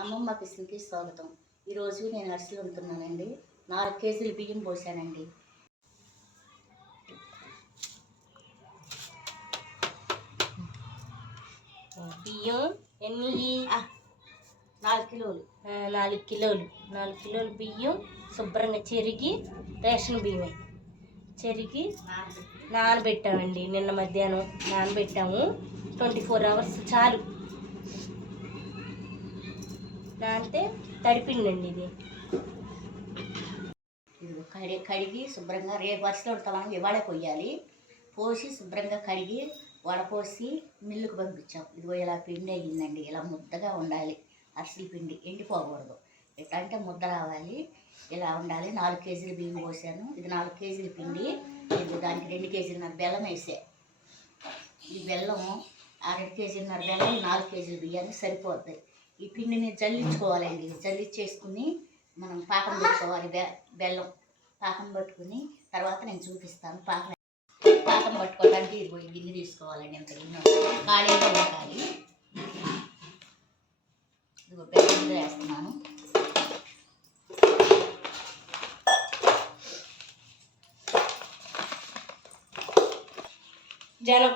అమ్మమ్మ కిచెన్కి స్వాగతం. ఈరోజు నేను అరిసెలు వండుతున్నానండి. నాలుగు కేజీలు బియ్యం పోసానండి. బియ్యం ఎన్ని? నాలుగు కిలోలు. నాలుగు కిలోలు. నాలుగు కిలోలు బియ్యం శుభ్రంగా చెరిగి రేషన్ బియ్యమే. చెరిగి నానబెట్టామండి. నిన్న మధ్యాహ్నం నానబెట్టాము. ట్వంటీ ఫోర్ అవర్స్ చాలు. నానితే తడిపిండండి ఇది. కడి కడిగి శుభ్రంగా రేపు వరుసలో ఉంటామని ఇవాళ కొయ్యాలి. పోసి శుభ్రంగా కడిగి వడపోసి మిల్లుకు పంపించాం. ఇదిగో ఇలా పిండి అయ్యిందండి. ఇలా ముద్దగా ఉండాలి. అరిసెల పిండి ఎండిపోకూడదు. ఎట్లా అంటే ముద్ద రావాలి. ఇలా ఉండాలి. నాలుగు కేజీలు బియ్యం పోసాను. ఇది నాలుగు కేజీల పిండి. ఇది దానికి రెండు కేజీలన్నర బెల్లం వేసే. ఈ బెల్లం ఆ రెండు కేజీలన్నర బెల్లం నాలుగు కేజీల బియ్యానికి సరిపోతుంది ఈ పిండిని జల్లించుకోవాలండి జల్లించేసుకుని మనం పాకం పెట్టుకోవాలి. బె బెల్లం పాకం పట్టుకుని తర్వాత నేను చూపిస్తాను పాకం. పాకం పట్టుకోవడానికి పోయి గిన్నె తీసుకోవాలండి ఎంత గిన్నె. ఖాళీగా ఉండాలి ఇదిగో బెల్లం వేస్తున్నాను. జనం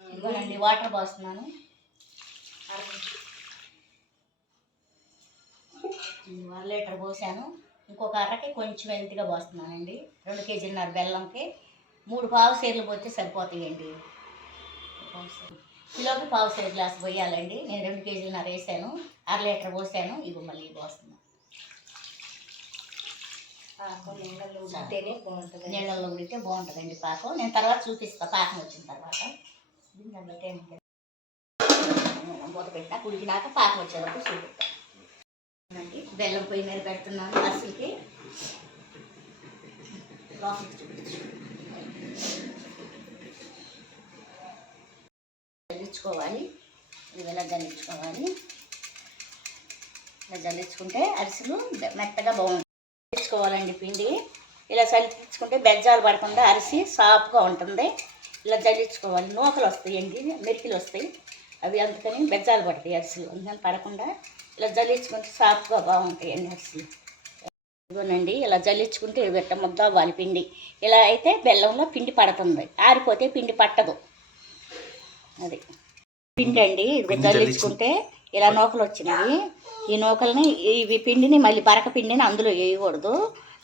ఇదిగోనండి వాటర్ పోస్తున్నాను. వన్ లీటర్ పోసాను. ఇంకొక అరకి కొంచెం ఎంతిగా పోస్తున్నానండి. రెండు కేజీలన్నర బెల్లంకి మూడు పావు సేర్లు పోతే సరిపోతాయండి. కిలోకి పావు సేరు గ్లాస్ పోయాలండి. నేను రెండు కేజీలన్నర వేసాను. అర లీటర్ పోసాను. ఇవి మళ్ళీ పోస్తున్నాను నీళ్ళల్లో ఉడితే బాగుంటుందండి పాకం. నేను తర్వాత చూపిస్తా. పాకం వచ్చిన తర్వాత. మూత పెట్టా ఉడికినాక పాకం వచ్చేటప్పుడు చూపిస్తా. అండి బెల్లం పొయ్యి మీద పెడుతున్నాను అసలుకి. లోపలికి జల్లించుకోవాలి. ఇలా జల్లించుకోవాలి. ఇలా జల్లించుకుంటే అరిసెలు మెత్తగా బాగుంటుంది జల్లించుకోవాలండి పిండి. ఇలా చల్లించుకుంటే బెజ్జాలు పడకుండా అరిసి సాఫ్గా ఉంటుంది. ఇలా జల్లించుకోవాలి. నూకలు వస్తాయండి మెరికలు వస్తాయి. అవి అందుకని బెజ్జాలు పడతాయి అరిసెలు. అందుకని పడకుండా ఇలా జల్లించుకుంటే సాఫ్ట్గా బాగుంటాయండి అరిసెలు ఇదిగోనండి ఇలా జల్లించుకుంటే పెట్ట ముద్ద అవ్వాలి పిండి. ఇలా అయితే బెల్లంలో పిండి పడుతుంది. ఆరిపోతే పిండి పట్టదు. అది. పిండి అండి ఇది జల్లించుకుంటే ఇలా నూకలు వచ్చినాయి ఈ నూకల్ని ఇవి పిండిని మళ్ళీ బరక పిండిని అందులో వేయకూడదు.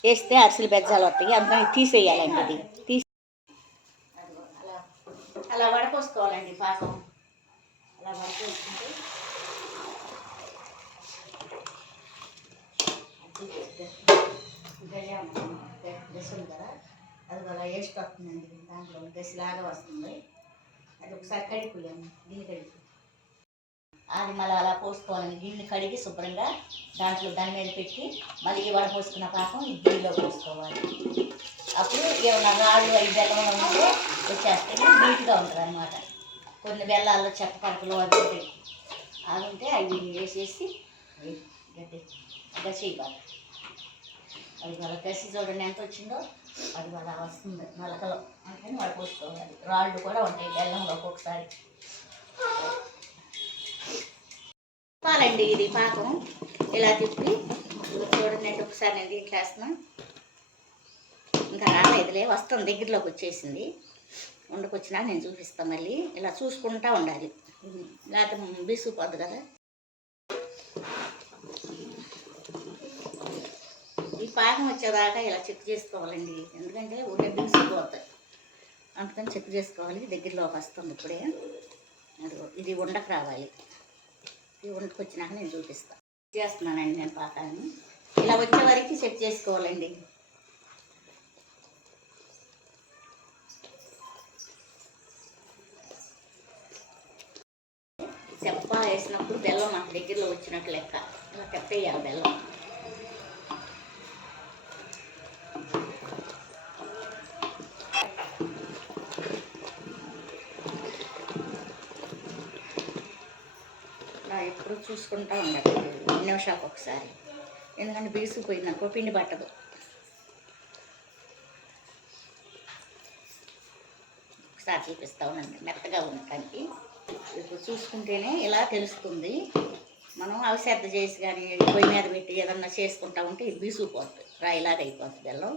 వేస్తే అరిసెలు బెజ్జాలు వస్తాయి. అందుకని తీసేయాలండి ఇది. తీసి అలా వడపోసుకోవాలండి పాకం. అలా వడపోసుకుంటే దశ ఉంది కదా అది అలా వేస్ట్ వస్తుందండి దాంట్లో దశలాగా వస్తుంది అది ఒకసారి కడిగిపోయాను గిన్నె కడిగి అది మళ్ళీ అలా పోసుకోవాలి గిన్నె కడిగి శుభ్రంగా దాంట్లో దాని మీద పెట్టి మళ్ళీ ఈ వడపోసుకున్న పాకం ఈ గిన్నెలో పోసుకోవాలి అప్పుడు ఏమన్నా రాళ్ళు అవి బెల్లం ఉంటే వచ్చేస్తే నీట్గా ఉంటుంది అనమాట కొన్ని బెల్లాల్లో చెత్త పరకలు అవి అవి ఉంటే అవి వేసేసి అవి గసి ఇవ్వాలి అది మొలకేసి చూడండి ఎంత వచ్చిందో అది అలా వస్తుంది నలకలో. అందుకని వాళ్ళు రాళ్ళు కూడా ఉంటాయి బెల్లంలో ఒక్కొక్కసారి. పాలండి ఇది పాకం. ఇలా తిప్పి చూడండి అంటే ఒకసారి నేను దీంట్లో ఇంకా రాలేదులే వస్తుంది దగ్గరలోకి వచ్చేసింది. వండుకొచ్చినా నేను చూపిస్తాను మళ్ళీ. ఇలా చూసుకుంటా ఉండాలి. ఇది లేకపోతే బిసుకుపోద్ది కదా. పాకం వచ్చేదాకా ఇలా చెక్ చేసుకోవాలండి. ఎందుకంటే ఊరే బిసుకుపోతాయి అందుకని చెక్ చేసుకోవాలి. దగ్గరలోకి వస్తుంది ఇప్పుడే. అది ఇది ఉండకు రావాలి. ఇది ఉండకు వచ్చినాక నేను చూపిస్తాను చేస్తున్నానండి నేను పాకాన్ని. ఇలా వచ్చే వరకు చెక్ చేసుకోవాలండి. చెప్ప వేసినప్పుడు బెల్లం నాకు దగ్గరలో వచ్చినట్టు లెక్క. ఇలా చెప్పేయాలి బెల్లం. ఎప్పుడు చూసుకుంటా ఉండాలి ఎన్ని నిమిషాలకు ఒకసారి. ఎందుకంటే బీసుకుపోయిందనుకో పిండి పట్టదు. ఒకసారి చూపిస్తా ఉండండి. మెత్తగా ఉండటానికి ఇప్పుడు చూసుకుంటేనే ఇలా తెలుస్తుంది. మనం అవశ్రద్ధ చేసి కానీ పొయ్యి మీద పెట్టి ఏదన్నా చేసుకుంటా ఉంటే ఇది బీసుకుపోతుంది రాయిలాగా అయిపోతుంది బెల్లం.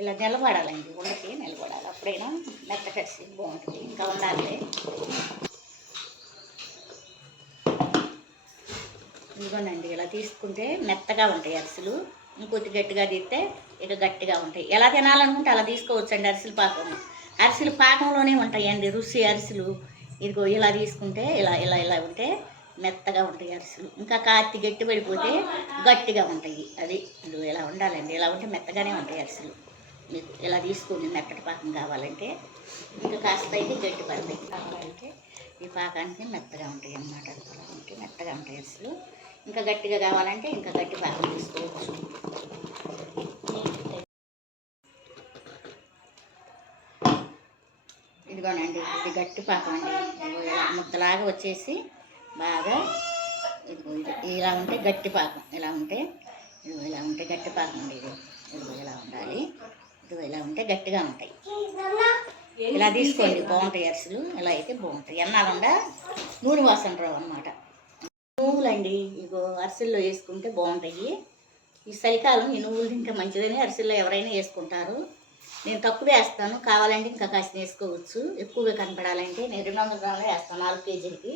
ఇలా నిలబడాలండి ఉండకి నిలబడాలి. అప్పుడైనా మెత్త కడిసి బాగుంటుంది. ఇంకా ఉండాలి. ఇదిగోనండి ఇలా తీసుకుంటే మెత్తగా ఉంటాయి అరిసెలు. ఇంకొద్ది గట్టిగా తీస్తే ఇక గట్టిగా ఉంటాయి. ఎలా తినాలనుకుంటే అలా తీసుకోవచ్చండి అరిసెలు పాకం అరిసెలు పాకంలోనే ఉంటాయండి రుచి అరిసెలు. ఇదిగో ఇలా తీసుకుంటే ఇలా ఇలా ఇలా ఉంటే మెత్తగా ఉంటాయి అరిసెలు. ఇంకా కాతి గట్టి పడిపోతే గట్టిగా ఉంటాయి. అది ఇలా ఉండాలండి. ఇలా ఉంటే మెత్తగానే ఉంటాయి అరిసెలు. మీకు ఇలా తీసుకుని మెత్తటి పాకం కావాలంటే ఇంకా కాస్త అయితే గట్టి పడతాయి కావాలంటే ఈ పాకానికి మెత్తగా ఉంటాయి అన్నమాట. అంటే ఉంటే మెత్తగా ఉంటాయి అసలు. ఇంకా గట్టిగా కావాలంటే ఇంకా గట్టి పాకం తీసుకోవచ్చు. ఇదిగోనండి ఇది గట్టి పాకం అండి. ఇదిగో ఇలా ముద్దలాగా వచ్చేసి బాగా ఇదిగో ఇది ఇలా ఉంటే గట్టి పాకం. ఇలా ఉంటే ఇలా ఉంటే గట్టి పాకం అండి ఇది. ఇది ఇలా ఉండాలి. ఇదిగో ఇలా ఉంటే గట్టిగా ఉంటాయి. ఇలా తీసుకోండి బాగుంటాయి అరిసెలు. ఇలా అయితే బాగుంటాయి. ఎన్నాకుండా నూనె వాసన రావు అనమాట నువ్వులండి ఇగో అరిసెల్లో వేసుకుంటే బాగుంటాయి. ఈ చలికాలం ఈ నువ్వులు తింటే మంచిదని అరిసెల్లో ఎవరైనా వేసుకుంటారు. నేను తక్కువ వేస్తాను. కావాలంటే ఇంకా కాస్త వేసుకోవచ్చు. ఎక్కువగా కనపడాలంటే నేను రెండు వందల గ్రాములు వేస్తాను నాలుగు కేజీలకి.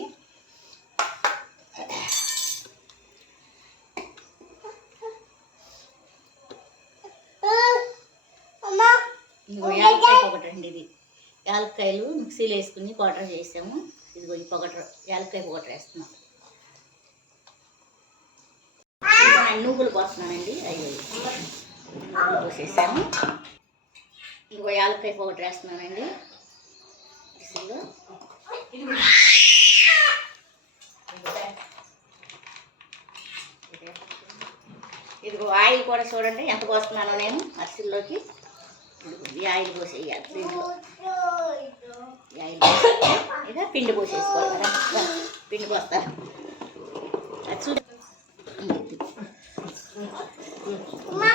ఇదిగో యాలక్కాయ పొగట అండి ఇది. యాలక్కాయలు మిక్సీలో వేసుకుని పౌడర్ చేసాము. ఇదిగో ఈ పొగట యాలక్కాయ పౌడర్ వేస్తున్నాం. నువ్వులు పోస్తున్నానండి అవి నువ్వులు పోసేసాను యాలక్కాయ పౌడర్ వేస్తున్నానండి. మిక్సీలో ఇదిగో ఆయిల్ కూడా చూడండి ఎంత పోస్తున్నానో నేను అరిసెల్లోకి. ఈ ఆయిల్ పోసేయాలి. దీంట్లో ఈ ఆయిల్ ఇక పిండి పోసేసుకోవాలి కదా. పిండి పోస్తా.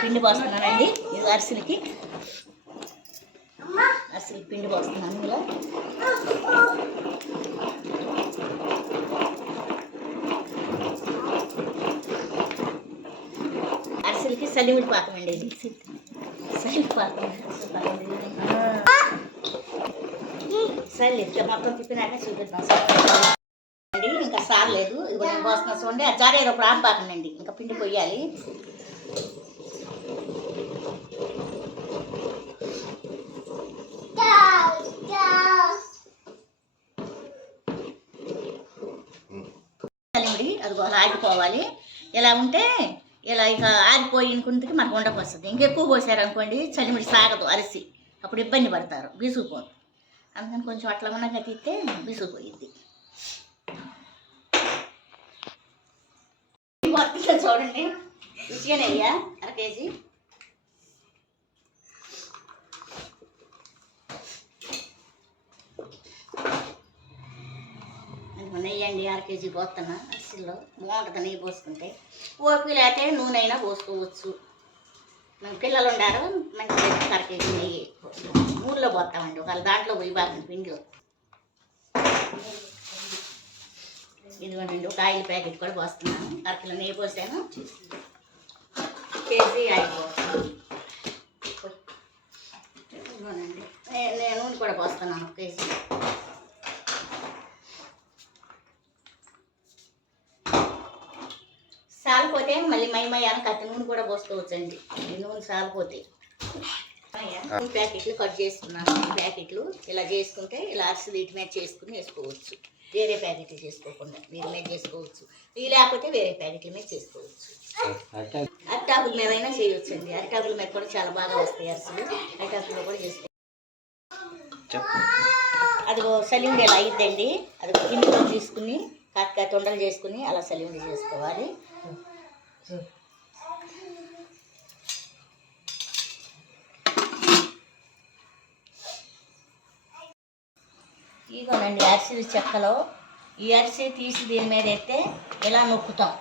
పిండి పోస్తున్నానండి. ఇది అరిసెలకి అరిసెలకి పిండి పోస్తున్నాను ఇలా అరిసెలకి సలివిడి పాకం అండి. ఇది సరే మొత్తం తిప్పినాక చూపిద్దాం అండి ఇంకా సారలేదు ఇదిగో నేను పోస్తున్నా చూడండి ఆ జారే ఒక పాకండి ఇంకా పిండి పొయ్యాలి. కలిమిడి అది ఆగిపోవాలి ఇలా ఉంటే ఇలా ఇక ఆరిపోయిన కుంటికి మనకు ఉండకు వస్తుంది ఇంకెక్కువ పోసారనుకోండి చలిమిడి సాగదు అరిసి. అప్పుడు ఇబ్బంది పడతారు బీసుకుపోదు అందుకని కొంచెం అట్లా ఉన్నగా తీస్తే బీసుకుపోయిద్ది చూడండి. రుచిగానయ్యా అర కేజీ. నెయ్యండి అర కేజీ పోతున్నా అరిసెల్లో. బాగుంటుంది నెయ్యి పోసుకుంటే. ఓపిక లేకపోతే నూనె అయినా పోసుకోవచ్చు. మేము పిల్లలు ఉండారు మంచిగా అర నెయ్యి ఊళ్ళో పోతామండి ఒకవేళ దాంట్లో పోయి బాగా పిండిలో ఇదిగోనండి ఒక ఆయిల్ ప్యాకెట్ కూడా పోస్తున్నాను. అరకిలో నెయ్యి పోసాను. కేజీ ఆయిల్ పోస్తాను ఇదిగోనండి నేను నూనె కూడా పోస్తున్నాను కేజీ. పోతే మళ్ళీ మై అని కత్తి నూనె కూడా పోసుకోవచ్చండి. నూనె సాగిపోతే ప్యాకెట్లు కట్ చేసుకున్నాను. ప్యాకెట్లు ఇలా చేసుకుంటే ఇలా అరిసి వీటి మీద చేసుకుని వేసుకోవచ్చు. వేరే ప్యాకెట్లు చేసుకోకుండా వీటి మీద చేసుకోవచ్చు. ఇవి లేకపోతే వేరే ప్యాకెట్ల మీద చేసుకోవచ్చు. అరిటాకుల మీద అయినా చేయవచ్చు అండి అరిటాకుల మీద కూడా చాలా బాగా వస్తాయి అరిసెలు. అరిటాకుల్లో కూడా చేసుకోవచ్చు అది సలివిడి ఎలా అయిద్దండి. అది గిన్నెలో తీసుకుని కాక తొండలు చేసుకుని అలా సలివిడి చేసుకోవాలి. ఇదిగోనండి అరిసెలు చెక్కలో. ఈ అరిసె తీసి దీని మీద అయితే ఇలా నొక్కుతాం.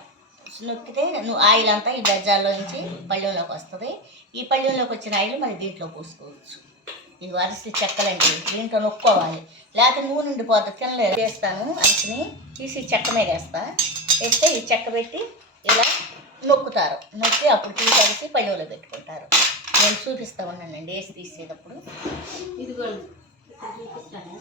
నొక్కితే నువ్వు ఆయిల్ అంతా ఈ బెజ్జాల్లో నుంచి పళ్ళెంలోకి వస్తుంది. ఈ పళ్ళెంలోకి వచ్చిన ఆయిల్ మనం దీంట్లో పోసుకోవచ్చు. ఇది అరిసి చెక్కలండి. దీంట్లో నొక్కోవాలి. లేకపోతే నూనె ఉండిపోతుంది తినలేదు వేస్తాను అరిసిని తీసి చెక్క మీద వేస్తా. వేస్తే ఈ చెక్క పెట్టి ఇలా నొక్కుతారు. నొక్కి అప్పుడు తీసి అరిసి పళ్ళులో పెట్టుకుంటారు. నేను చూపిస్తా ఉన్నానండి వేసి తీసేటప్పుడు. ఇదిగోండి. చూపిస్తాను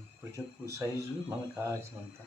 ఇప్పుడు చెప్పు సైజు మనకు కావాల్సినంత.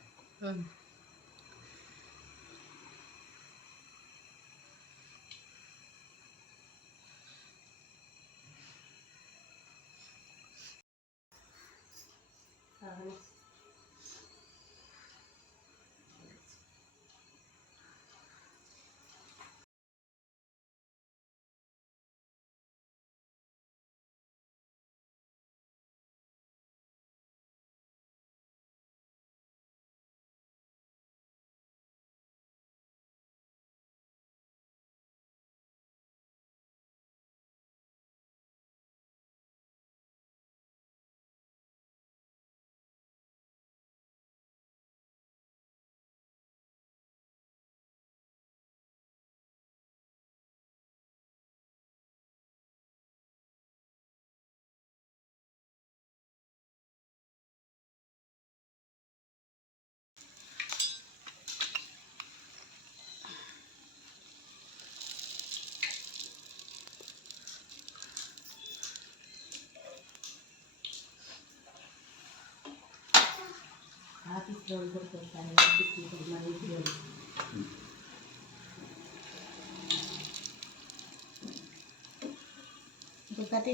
ఇప్పుడు కత్తి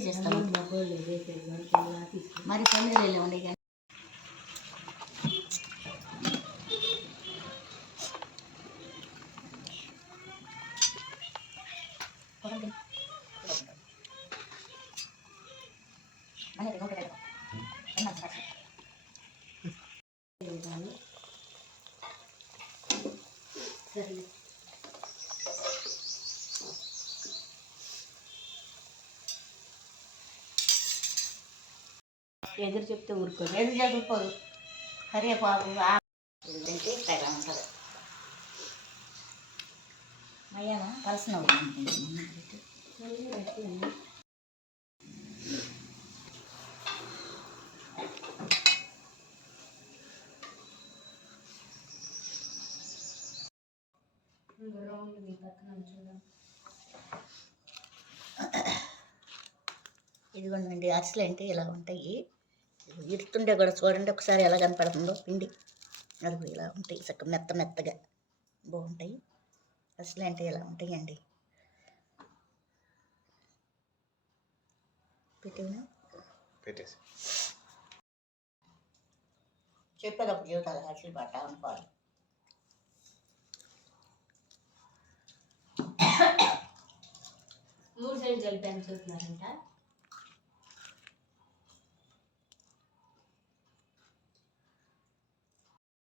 ఆఫీస్ మరి పన్నీళ్ళు ఉండే కానీ కానీ ఎదురు చెప్తే ఊరుకోదు ఏది చదువుకోదు కరివేపాకు తింటే తెగ ఉంటుంది. అయ్యానా మీ పక్కన చూడండి ఇదిగోండి అరిసెలు అంటే ఇలా ఉంటాయి. ఇరుతుండే కూడా చూడండి ఒకసారి ఎలా కనపడుతుందో పిండి. అది ఇలా ఉంటాయి చక్క మెత్త మెత్తగా బాగుంటాయి. అరిసెలు అంటే ఇలా ఉంటాయండి. పెట్టినా? పెట్టేసి. చెప్పేటప్పుడు జీవితాలు అరిసెలు పట్ట మూడు సైడ్ కలిపాను చూస్తున్నారంట